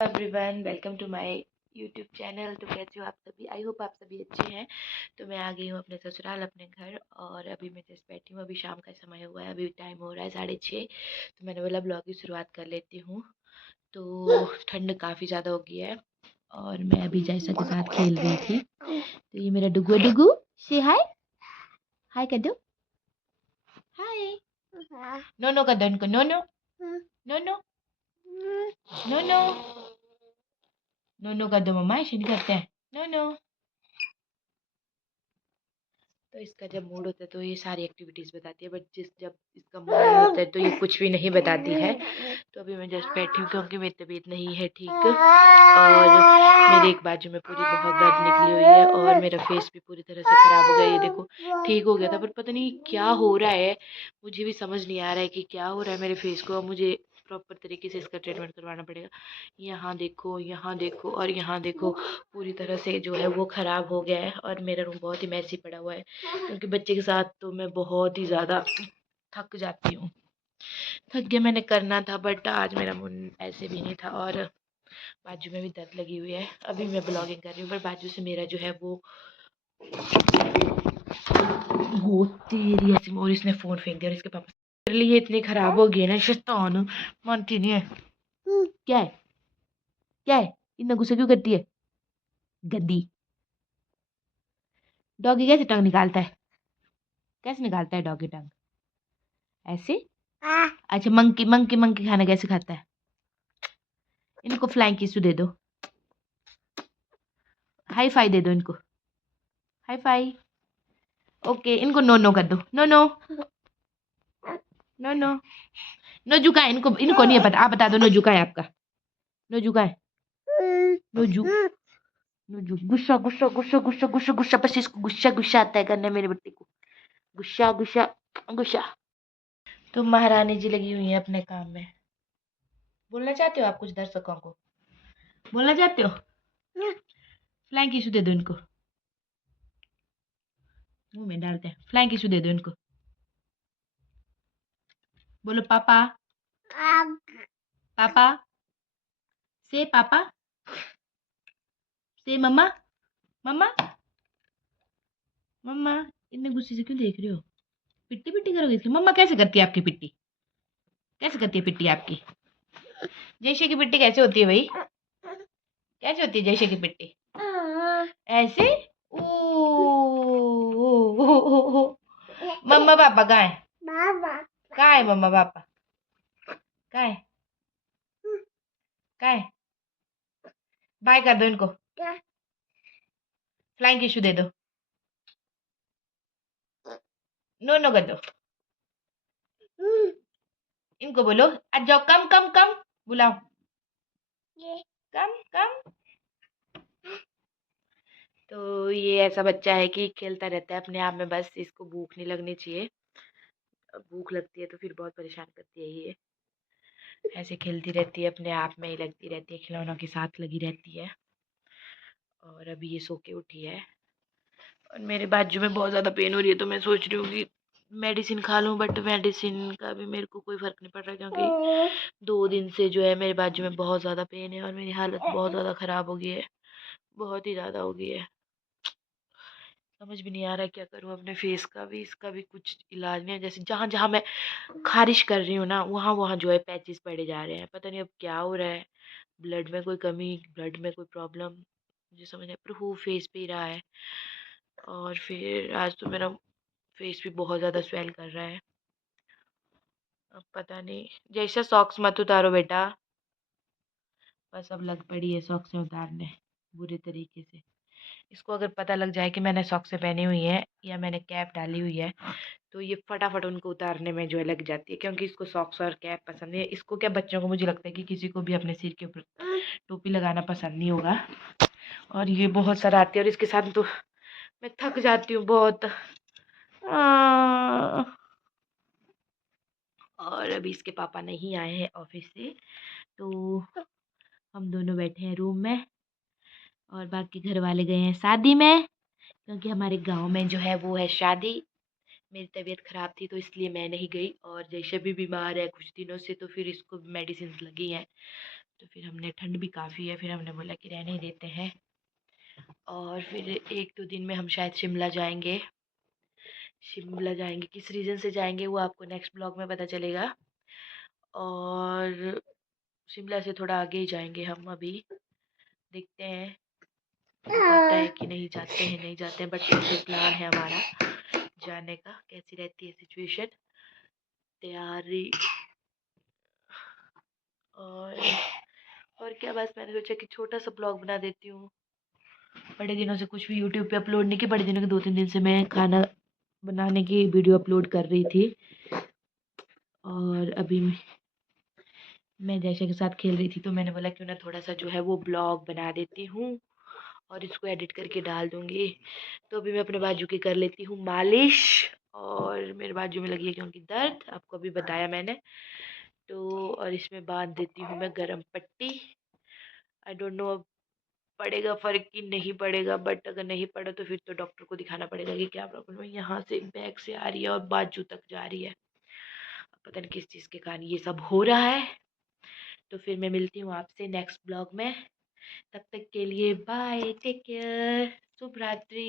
Everyone, welcome to my YouTube channel. तो कैसे हो आप सभी? आई होप आप सभी अच्छे हैं। तो मैं आ गई हूँ अपने ससुराल, अपने घर, और अभी मैं जस्ट बैठी हूँ। अभी शाम का समय हुआ है, अभी टाइम हो रहा है 6:30। तो मैंने बोला ब्लॉग की शुरुआत कर लेती हूँ। तो ठंड काफ़ी ज़्यादा हो गई है और मैं अभी जैसा के साथ खेल रही थी। तो ये मेरा डुगू डुगू से हाय हाय कर दो, हाय। नो नो कर दो इनको, no no no no no no no no कर दो मम्मा, ऐसे नहीं करते हैं। No no. तो इसका जब मूड होता है तो ये सारी एक्टिविटीज़ बताती है, बट जब इसका मूड नहीं होता है तो ये कुछ भी नहीं बताती है। तो अभी मैं जस्ट बैठी हूँ क्योंकि मेरी तबीयत नहीं है ठीक, और मेरे एक बाजू में पूरी बहुत दर्द निकली हुई है और मेरा फेस भी पूरी तरह से ख़राब हो गया। ये देखो, ठीक हो गया था पर पता नहीं क्या हो रहा है, मुझे भी समझ नहीं आ रहा है कि क्या हो रहा है मेरे फेस को। मुझे प्रॉपर तरीके से इसका ट्रीटमेंट करवाना पड़ेगा। यहाँ देखो और यहाँ देखो, पूरी तरह से जो है वो ख़राब हो गया है और मेरा रूम बहुत ही मैसी पड़ा हुआ है क्योंकि बच्चे के साथ तो मैं बहुत ही ज़्यादा थक जाती हूँ। थक गया, मैंने करना था बट आज मेरा मन ऐसे भी नहीं था और बाजू में भी दर्द लगी हुई है। अभी मैं ब्लॉगिंग कर रही हूँ पर बाजू से मेरा जो है वो तेरी ऐसी, और इसने फ़ोन फेंक दिया और इसके पापा मेरे लिए इतनी ख़राब हो गई है ना, शैतान मानती नहीं है। क्या है क्या है, इतना गुस्सा क्यों करती है गंदी? डॉगी कैसे टंग निकालता है? कैसे निकालता है डॉगी टंग? ऐसे? अच्छा, मंकी मंकी मंकी खाना कैसे खाता है? इनको फ्लाइंग किस दे दो, हाई फाई दे दो इनको, हाई फाई। ओके, इनको नो नो कर दो, नो नो नो नो। नो जुका है, इनको इनको नहीं है पता, आप बता दो नो जुका है आपका, नो जुका है, नो जू नो जू। गुस्सा गुस्सा गुस्सा गुस्सा गुस्सा गुस्सा, बस इसको गुस्सा गुस्सा आता है करने मेरे बेटे को, गुस्सा गुस्सा गुस्सा। तो महारानी जी लगी हुई है अपने काम में। बोलना चाहते हो आप कुछ दर्शकों को? बोलना चाहते हो? फ्लाइंग किस दे दो इनको, मुंह में डालते हैं। फ्लाइंग किस दे दो इनको, बोलो पापा पापा, से पापा, से मम्मा मम्मा मम्मा। इतने गुस्से से क्यों देख रहे हो? पिट्टी पिट्टी करोगे इसकी? मम्मा कैसे करती है आपकी पिट्टी? कैसे करती है पिट्टी आपकी? जयश्री की पिट्टी कैसे होती है भाई? कैसे होती है जयश्री की पिट्टी? ऐसे? ओ, मम्मा पापा कहाँ है? कहाँ है मम्मा पापा? कहाँ है? कहाँ है? बाय कर दो इनको, फ्लाइंग किशू दे दो, नो नो कर दो। इनको बोलो आ जाओ, कम कम कम, बुलाओ, कम कम। तो ये ऐसा बच्चा है कि खेलता रहता है अपने आप में, बस इसको भूख नहीं लगनी चाहिए। भूख लगती है तो फिर बहुत परेशान करती है ये। ऐसे खेलती रहती है, अपने आप में ही लगती रहती है, खिलौनों के साथ लगी रहती है। और अभी ये सो के उठी है और मेरे बाजू में बहुत ज़्यादा पेन हो रही है, तो मैं सोच रही हूँ कि मेडिसिन खा लूँ, बट मेडिसिन का भी मेरे को कोई फ़र्क नहीं पड़ रहा क्योंकि 2 दिन से जो है मेरे बाजू में बहुत ज़्यादा पेन है और मेरी हालत बहुत ज़्यादा ख़राब हो गई है, बहुत ही ज़्यादा हो गई है। समझ भी नहीं आ रहा क्या करूँ, अपने फेस का भी इसका भी कुछ इलाज नहीं है। जैसे जहाँ जहाँ मैं खारिश कर रही हूँ ना, वहाँ वहाँ जो है पैचेस पड़े जा रहे हैं, पता नहीं अब क्या हो रहा है। ब्लड में कोई कमी, ब्लड में कोई प्रॉब्लम, मुझे समझ नहीं, पर वो फेस पे ही रहा है। और फिर आज तो मेरा फेस भी बहुत ज़्यादा स्वेल कर रहा है। अब पता नहीं, जैसा सॉक्स मत उतारो बेटा, बस अब लग पड़ी है सॉक्सें उतारने बुरे तरीके से। इसको अगर पता लग जाए कि मैंने सॉक्सें पहनी हुई हैं या मैंने कैप डाली हुई है तो ये फटाफट उनको उतारने में जो है लग जाती है, क्योंकि इसको सॉक्स और कैप पसंद है। इसको क्या, बच्चों को मुझे लगता है कि किसी को भी अपने सिर के ऊपर टोपी लगाना पसंद नहीं होगा। और ये बहुत शरारती है और इसके साथ तो मैं थक जाती हूँ बहुत। और अभी इसके पापा नहीं आए हैं ऑफिस से, तो हम दोनों बैठे हैं रूम में और बाकी घर वाले गए हैं शादी में, क्योंकि हमारे गांव में जो है वो है शादी। मेरी तबीयत ख़राब थी तो इसलिए मैं नहीं गई, और जैसे भी बीमार है कुछ दिनों से, तो फिर इसको मेडिसिन लगी हैं तो फिर हमने, ठंड भी काफ़ी है, फिर हमने बोला कि रहने ही देते हैं। और फिर 1-2 दिन में हम शायद शिमला जाएंगे। शिमला जाएंगे, किस रीज़न से जाएंगे वो आपको नेक्स्ट ब्लॉग में पता चलेगा। और शिमला से थोड़ा आगे ही जाएंगे हम अभी, देखते हैं हो पाता है कि नहीं जाते हैं, नहीं जाते हैं, बट ऐसे प्लान है हमारा जाने का। कैसी रहती है सिचुएशन, तैयारी। और और क्या, बस मैंने सोचा कि छोटा सा ब्लॉग बना देती हूँ। बड़े दिनों से कुछ भी यूट्यूब पे अपलोड नहीं किया, बड़े दिनों के 2-3 दिन से मैं खाना बनाने की वीडियो अपलोड कर रही थी। और अभी मैं जैसे के साथ खेल रही थी, तो मैंने बोला क्यों ना थोड़ा सा जो है वो ब्लॉग बना देती हूँ और इसको एडिट करके डाल दूँगी। तो अभी मैं अपने बाजू की कर लेती हूँ मालिश। और मेरे बाजू में लगी है क्योंकि दर्द, आपको अभी बताया मैंने। तो और इसमें बांध देती हूँ मैं गरम पट्टी। आई डोंट नो अब पड़ेगा फ़र्क कि नहीं पड़ेगा, बट अगर नहीं पड़ा तो फिर तो डॉक्टर को दिखाना पड़ेगा कि क्या प्रॉब्लम है। यहाँ से बैक से आ रही है और बाजू तक जा रही है, पता नहीं किस चीज़ के कारण ये सब हो रहा है। तो फिर मैं मिलती हूँ आपसे नेक्स्ट ब्लॉग में, तब तक के लिए बाय, टेक केयर, शुभ रात्रि।